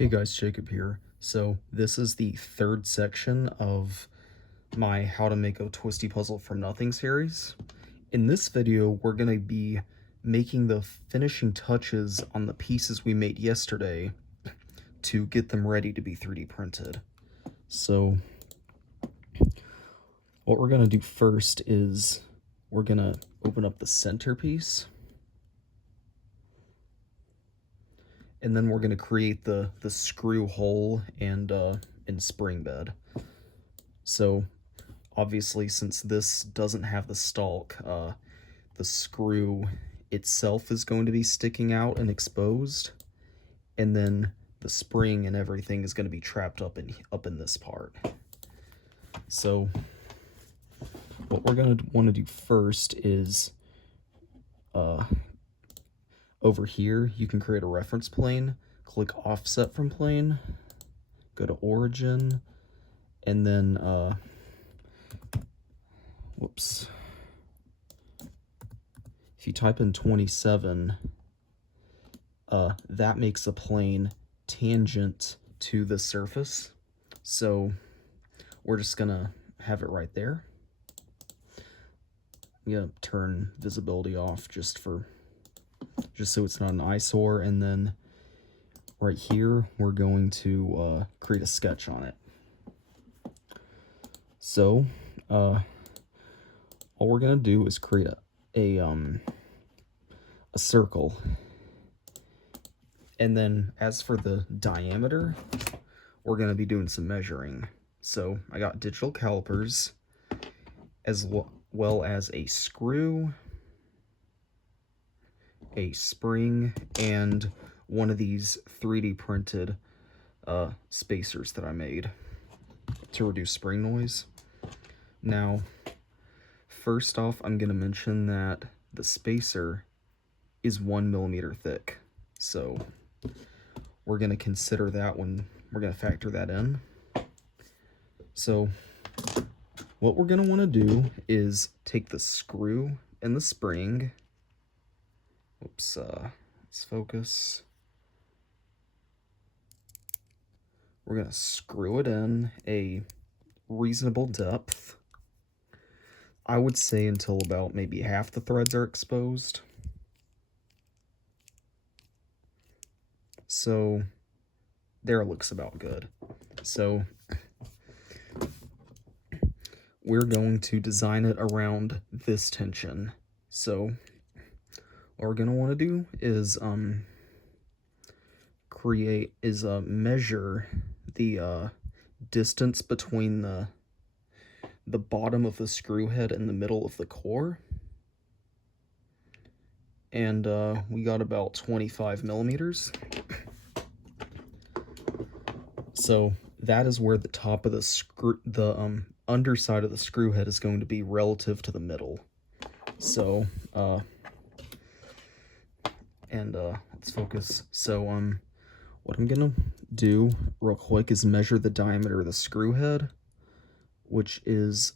Hey guys, Jacob here. So this is the third section of my How to Make a Twisty Puzzle from Nothing series. In this video, we're going to be making the finishing touches on the pieces we made yesterday to get them ready to be 3D printed. So what we're going to do first is we're going to open up the centerpiece. And then we're going to create the screw hole and spring bed. So obviously, since this doesn't have the stalk, the screw itself is going to be sticking out and exposed, and then the spring and everything is going to be trapped up in this part. So what we're going to want to do first is over here, you can create a reference plane, click offset from plane, go to origin, and then, whoops. If you type in 27, that makes a plane tangent to the surface. So we're just gonna have it right there. I'm gonna turn visibility off just so it's not an eyesore, and then right here we're going to create a sketch on it. So all we're gonna do is create a circle, and then as for the diameter, we're gonna be doing some measuring. So I got digital calipers as well as a screw, a spring, and one of these 3D printed spacers that I made to reduce spring noise. Now, first off, I'm going to mention that the spacer is 1 millimeter thick, so we're going to consider that when we're going to factor that in. So what we're going to want to do is take the screw and the spring. Oops, let's focus. We're going to screw it in a reasonable depth. I would say until about maybe half the threads are exposed. So there, it looks about good. So we're going to design it around this tension. So what we're going to want to do is measure the distance between the bottom of the screw head and the middle of the core, and we got about 25 millimeters. So that is where the top of the underside of the screw head is going to be relative to the middle. So let's focus. So what I'm gonna do real quick is measure the diameter of the screw head, which is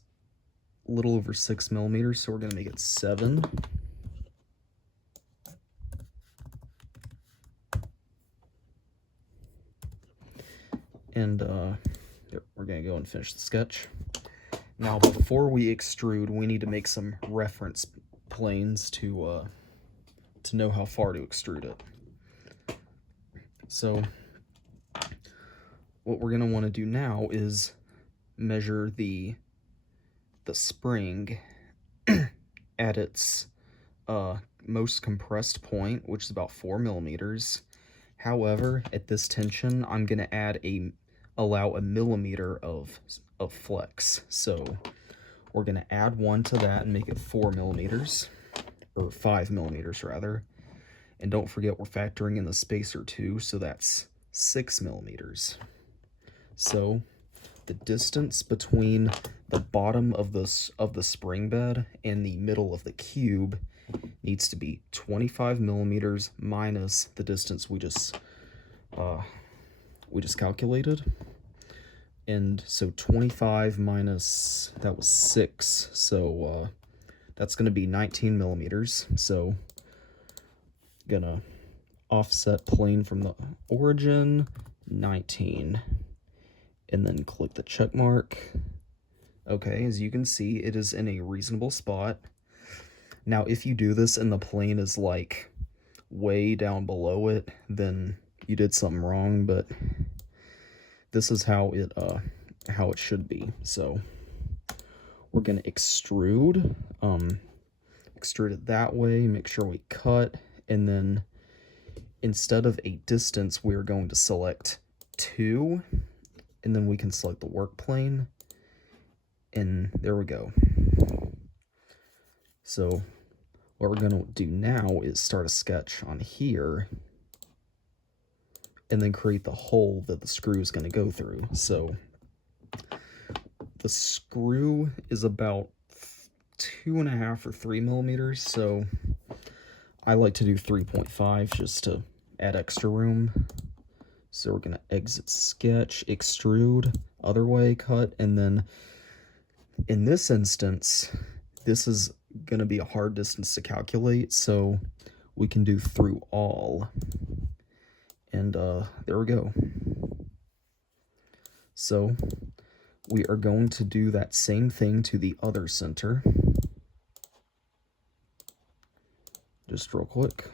a little over 6 millimeters, so we're gonna make it 7. And we're gonna go and finish the sketch. Now, before we extrude, we need to make some reference planes to know how far to extrude it. So what we're going to want to do now is measure the spring at its most compressed point, which is about 4 millimeters. However, at this tension, I'm going to allow a millimeter of flex. So we're going to add 1 to that and make it 4 millimeters, or 5 millimeters rather. And don't forget, we're factoring in the spacer too, so that's 6 millimeters. So the distance between the bottom of the spring bed and the middle of the cube needs to be 25 millimeters minus the distance we just calculated. And so 25 minus, that was 6, so that's going to be 19 millimeters. So gonna offset plane from the origin, 19, and then click the check mark. Okay, as you can see, it is in a reasonable spot. Now, if you do this and the plane is like way down below it, then you did something wrong, but this is how it should be. So we're gonna extrude it that way, make sure we cut, and then instead of a distance, we're going to select 2, and then we can select the work plane, and there we go. So what we're going to do now is start a sketch on here, and then create the hole that the screw is going to go through. So the screw is about 2.5 or 3 millimeters, so I like to do 3.5 just to add extra room. So we're going to exit sketch, extrude, other way, cut, and then in this instance, this is going to be a hard distance to calculate, so we can do through all. And there we go. So we are going to do that same thing to the other center. Just real quick.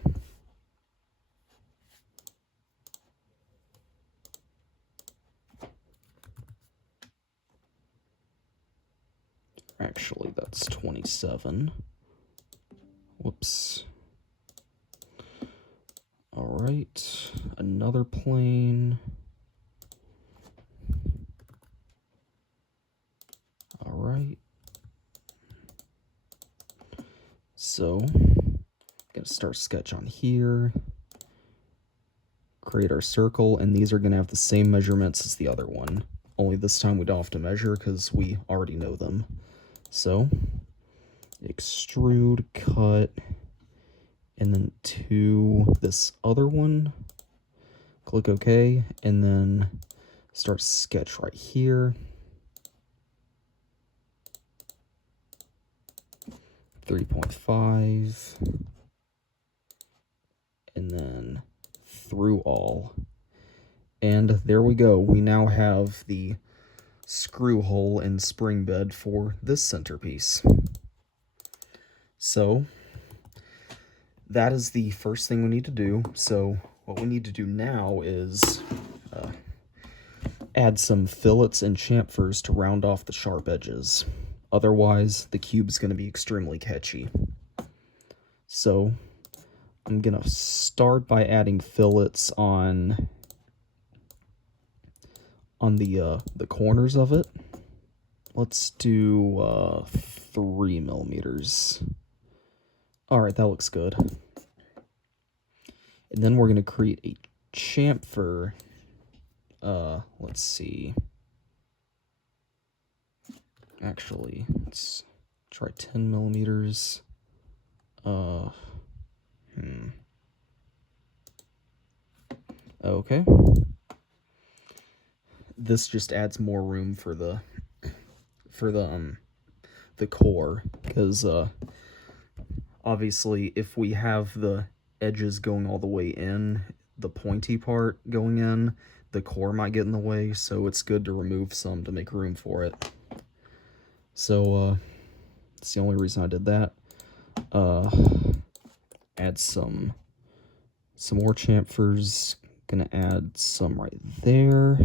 Actually, that's 27. Whoops. All right, another plane. All right. So, gonna start sketch on here. Create our circle, and these are gonna have the same measurements as the other one. Only this time we don't have to measure because we already know them. So, extrude, cut, and then to this other one, click OK, and then start sketch right here. 3.5, and then through all. And there we go. We now have the screw hole and spring bed for this centerpiece. So that is the first thing we need to do. So what we need to do now is add some fillets and chamfers to round off the sharp edges. Otherwise, the cube is going to be extremely catchy. So I'm going to start by adding fillets on the corners of it. Let's do 3 millimeters. All right, that looks good. And then we're going to create a chamfer. Let's see. Actually, let's try 10 millimeters. Okay. This just adds more room for the core, because obviously if we have the edges going all the way in, the pointy part going in, the core might get in the way, so it's good to remove some to make room for it. So that's the only reason I did that. Add some more chamfers. Gonna add some right there.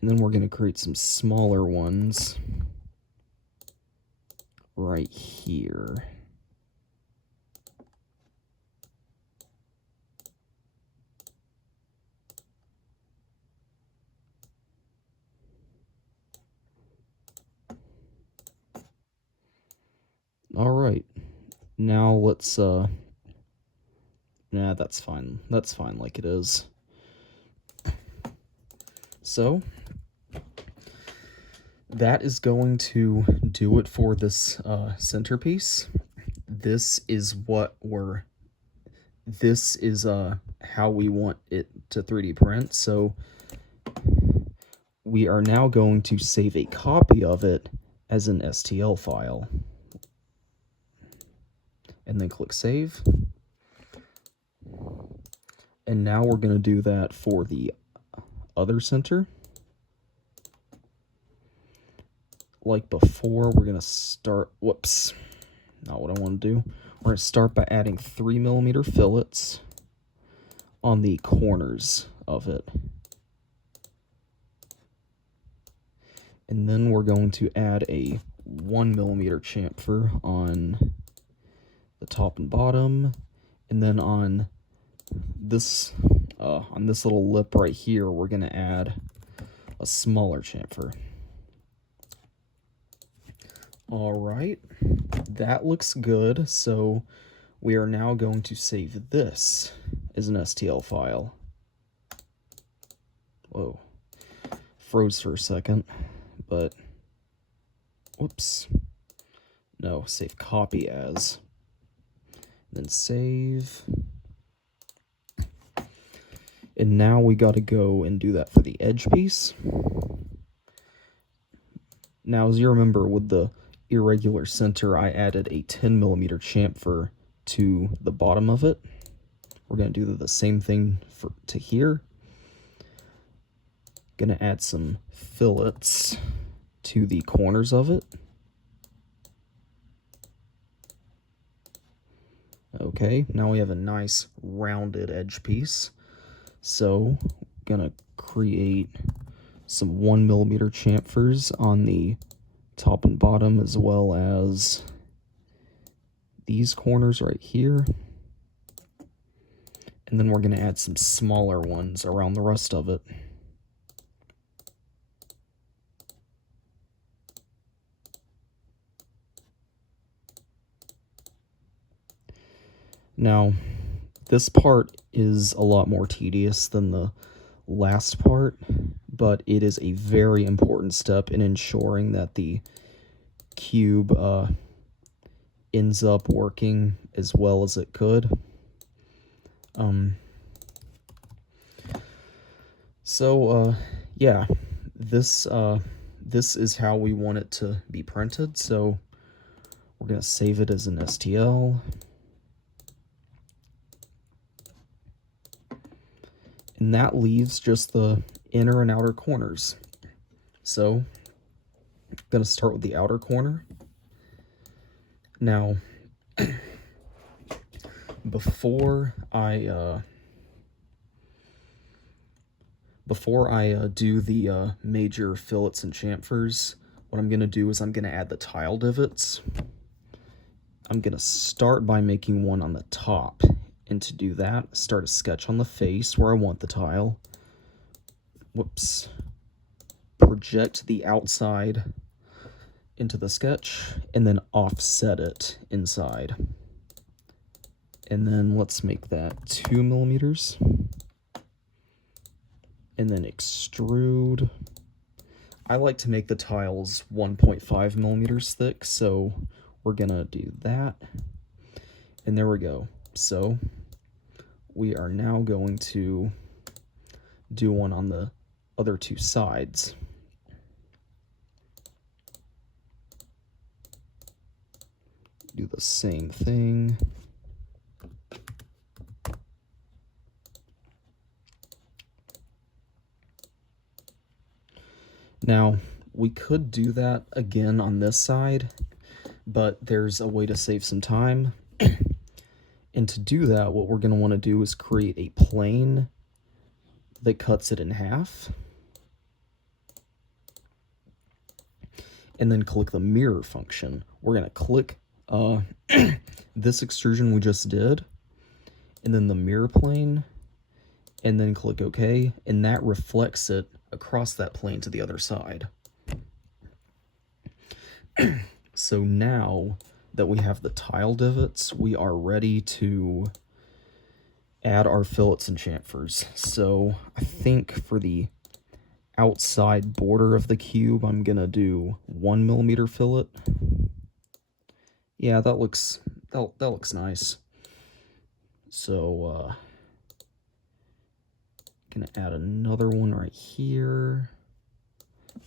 And then we're going to create some smaller ones right here. All right. Now let's nah, that's fine. That's fine like it is. So that is going to do it for this centerpiece. This is how we want it to 3D print. So we are now going to save a copy of it as an STL file. And then click save. And now we're going to do that for the other center. Like before, we're going to start, whoops, not what I want to do. We're going to start by adding 3mm fillets on the corners of it. And then we're going to add a 1mm chamfer on the top and bottom, and then on this little lip right here, we're going to add a smaller chamfer. Alright, that looks good, so we are now going to save this as an STL file. Whoa, froze for a second, but, whoops, no, save copy as, then save. And now we got to go and do that for the edge piece. Now, as you remember, with the irregular center, I added a 10mm chamfer to the bottom of it. We're going to do the same thing to here. Going to add some fillets to the corners of it. Okay, now we have a nice rounded edge piece. So, gonna create some 1mm chamfers on the top and bottom, as well as these corners right here. And then we're gonna add some smaller ones around the rest of it. Now, this part is a lot more tedious than the last part, but it is a very important step in ensuring that the cube ends up working as well as it could. Yeah, this is how we want it to be printed, so we're going to save it as an STL. And that leaves just the inner and outer corners. So, I'm going to start with the outer corner. Now, before I do the major fillets and chamfers, what I'm going to do is I'm going to add the tile divots. I'm going to start by making one on the top. And to do that, start a sketch on the face where I want the tile. Whoops. Project the outside into the sketch, and then offset it inside. And then let's make that 2mm. And then extrude. I like to make the tiles 1.5mm thick, so we're gonna do that. And there we go. So we are now going to do one on the other two sides. Do the same thing. Now, we could do that again on this side, but there's a way to save some time. And to do that, what we're going to want to do is create a plane that cuts it in half. And then click the mirror function. We're going to click this extrusion we just did, and then the mirror plane, and then click OK, and that reflects it across that plane to the other side. So now that we have the tile divots, we are ready to add our fillets and chamfers. So I think for the outside border of the cube, I'm gonna do 1mm fillet. Yeah, that looks nice. So gonna add another one right here.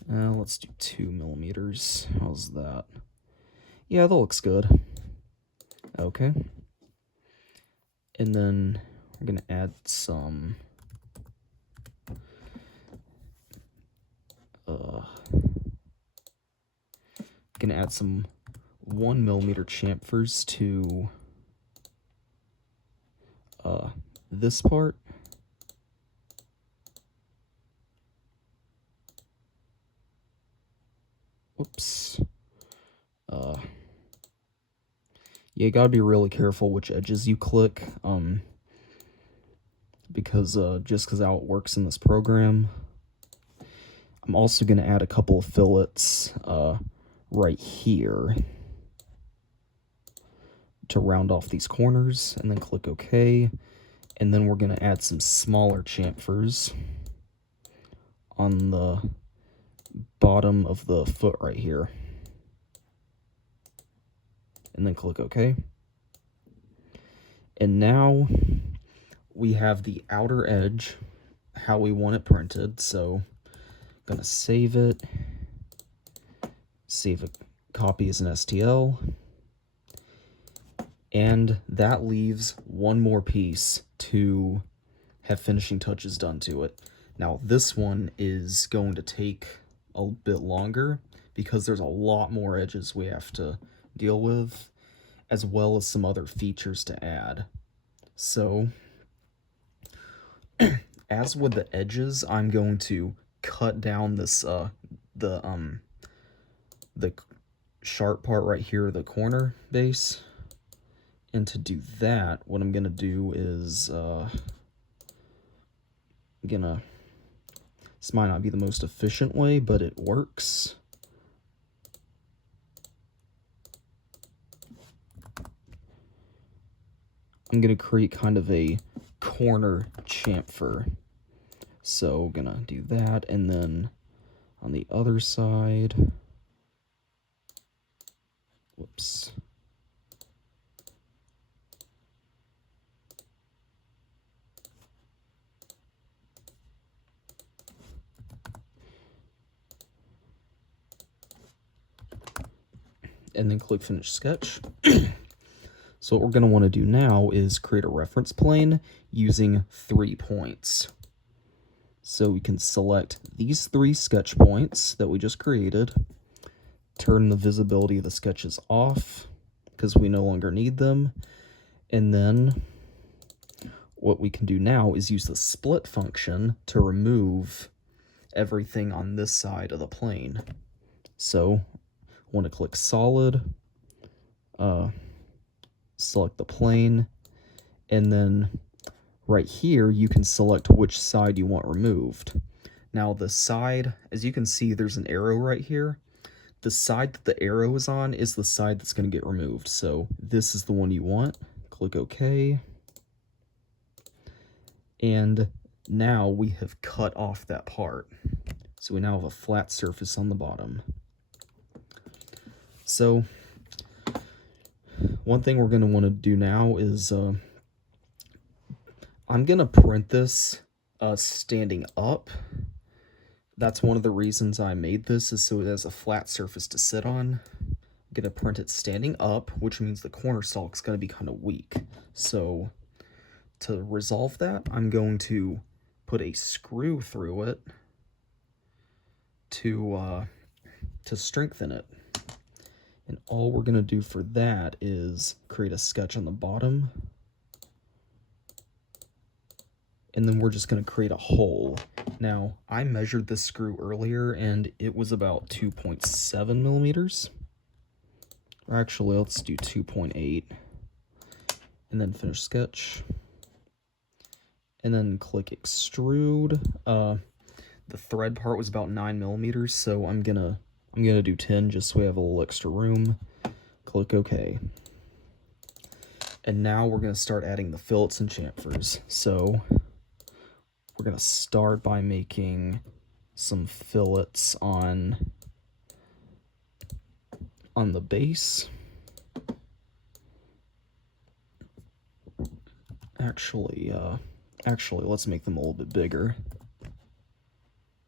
Let's do 2mm. How's that? Yeah, that looks good. Okay. And then I'm gonna add some gonna add some 1mm chamfers to this part. Whoops. Yeah, you gotta be really careful which edges you click, because just because how it works in this program. I'm also gonna add a couple of fillets right here to round off these corners, and then click OK. And then we're gonna add some smaller chamfers on the bottom of the foot right here, and then click OK. And now we have the outer edge how we want it printed. So I'm gonna save it, save a copy as an STL, and that leaves one more piece to have finishing touches done to it. Now this one is going to take a bit longer because there's a lot more edges we have to deal with, as well as some other features to add. So as with the edges, I'm going to cut down this the sharp part right here, the corner base. And to do that, what I'm gonna do is this might not be the most efficient way, but it works. I'm gonna create kind of a corner chamfer. So gonna do that, and then on the other side, whoops. And then click Finish Sketch. So what we're going to want to do now is create a reference plane using 3 points. So we can select these 3 sketch points that we just created, turn the visibility of the sketches off because we no longer need them, and then what we can do now is use the split function to remove everything on this side of the plane. So I want to click Solid, select the plane, and then right here you can select which side you want removed. Now the side, as you can see, there's an arrow right here. The side that the arrow is on is the side that's going to get removed. So this is the one you want. Click OK. And now we have cut off that part. So we now have a flat surface on the bottom. So one thing we're going to want to do now is I'm going to print this standing up. That's one of the reasons I made this, is so it has a flat surface to sit on. I'm going to print it standing up, which means the corner stalk is going to be kind of weak. So to resolve that, I'm going to put a screw through it to strengthen it. And all we're going to do for that is create a sketch on the bottom. And then we're just going to create a hole. Now, I measured this screw earlier, and it was about 2.7 millimeters. Or actually, let's do 2.8. And then finish sketch. And then click extrude. The thread part was about 9 millimeters, so I'm gonna do 10 just so we have a little extra room. Click OK. And now we're gonna start adding the fillets and chamfers. So we're gonna start by making some fillets on the base. Actually, let's make them a little bit bigger.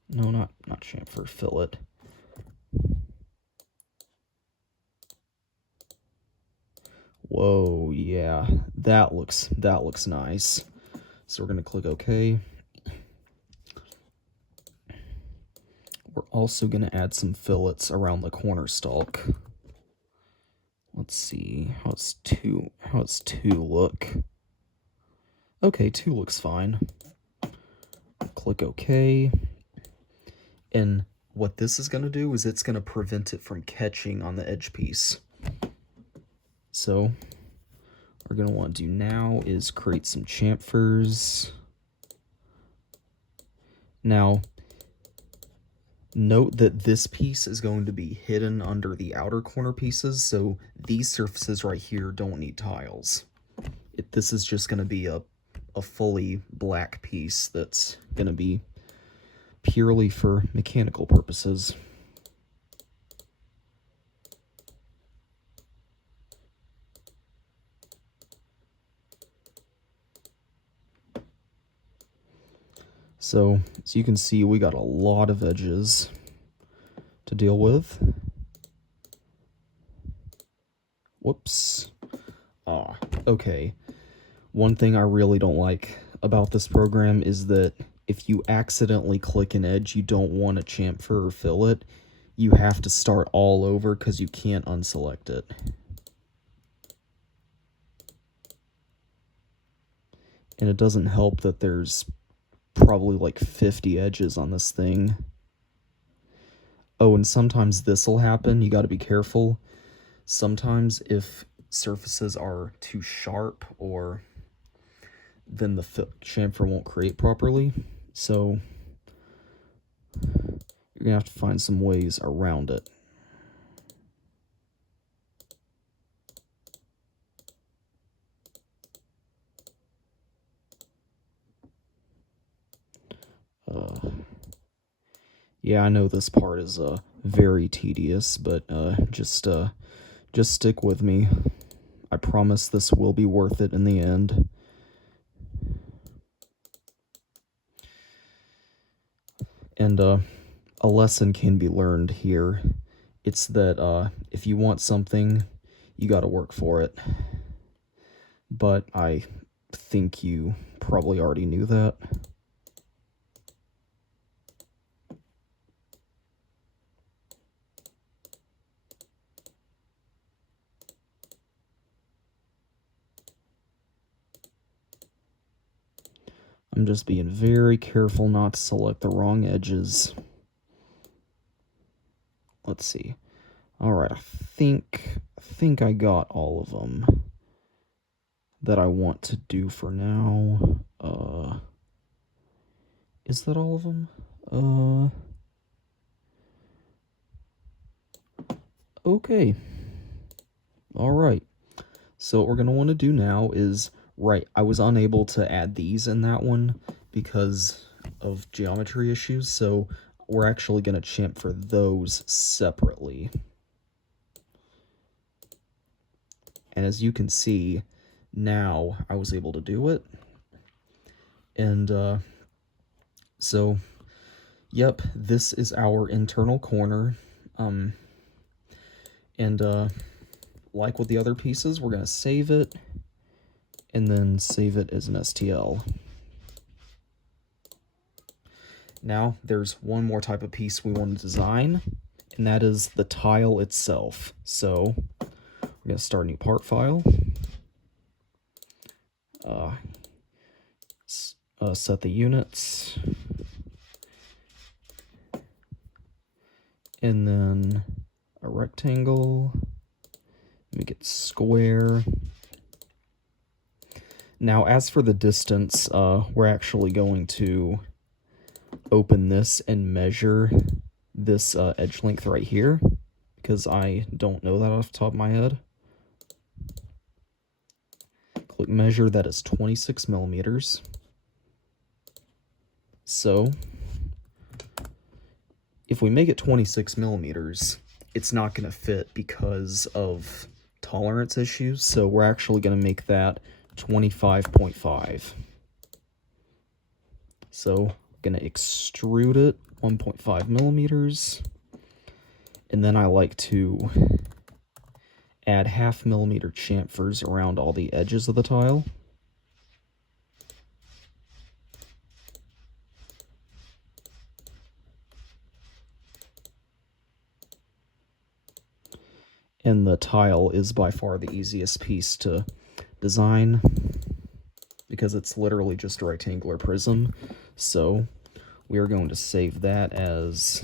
No, not chamfer, fillet. Whoa, yeah, that looks nice. So we're going to click OK. We're also going to add some fillets around the corner stalk. Let's see, how's two look? Okay, 2 looks fine. Click OK. And what this is going to do is it's going to prevent it from catching on the edge piece. So what we're going to want to do now is create some chamfers. Now, note that this piece is going to be hidden under the outer corner pieces, so these surfaces right here don't need tiles. This is just going to be a fully black piece that's going to be purely for mechanical purposes. So, as you can see, we got a lot of edges to deal with. Whoops. Okay. One thing I really don't like about this program is that if you accidentally click an edge you don't want to chamfer or fillet, you have to start all over because you can't unselect it. And it doesn't help that there's probably like 50 edges on this thing. Oh, and sometimes this will happen. You got to be careful. Sometimes if surfaces are too sharp, or then the chamfer won't create properly. So you're gonna have to find some ways around it. Yeah, I know this part is very tedious, but just stick with me. I promise this will be worth it in the end. And a lesson can be learned here. It's that if you want something, you got to work for it. But I think you probably already knew that. I'm just being very careful not to select the wrong edges. Let's see. All right, I think I got all of them that I want to do for now. Is that all of them? Okay. All right. So what we're going to want to do now is, right, I was unable to add these in that one because of geometry issues, so we're actually going to chamfer those separately. And as you can see, now I was able to do it. And so, yep, this is our internal corner. Like with the other pieces, we're going to save it and then save it as an STL. Now, there's one more type of piece we want to design, and that is the tile itself. So, we're going to start a new part file. Set the units. And then a rectangle. Make it square. Now, as for the distance, we're actually going to open this and measure this edge length right here, because I don't know that off the top of my head. Click measure, that is 26 millimeters. So, if we make it 26 millimeters, it's not going to fit because of tolerance issues, so we're actually going to make that 25.5. So, I'm going to extrude it 1.5 millimeters, and then I like to add 0.5 millimeter chamfers around all the edges of the tile. And the tile is by far the easiest piece to design because it's literally just a rectangular prism. So we are going to save that as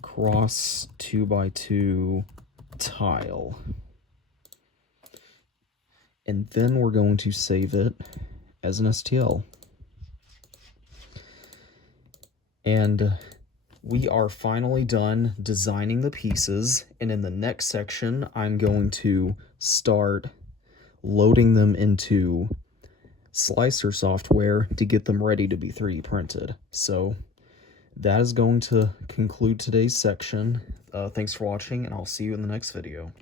cross 2x2 tile. And then we're going to save it as an STL. And we are finally done designing the pieces, and in the next section, I'm going to start loading them into slicer software to get them ready to be 3D printed. So that is going to conclude today's section. Thanks for watching, and I'll see you in the next video.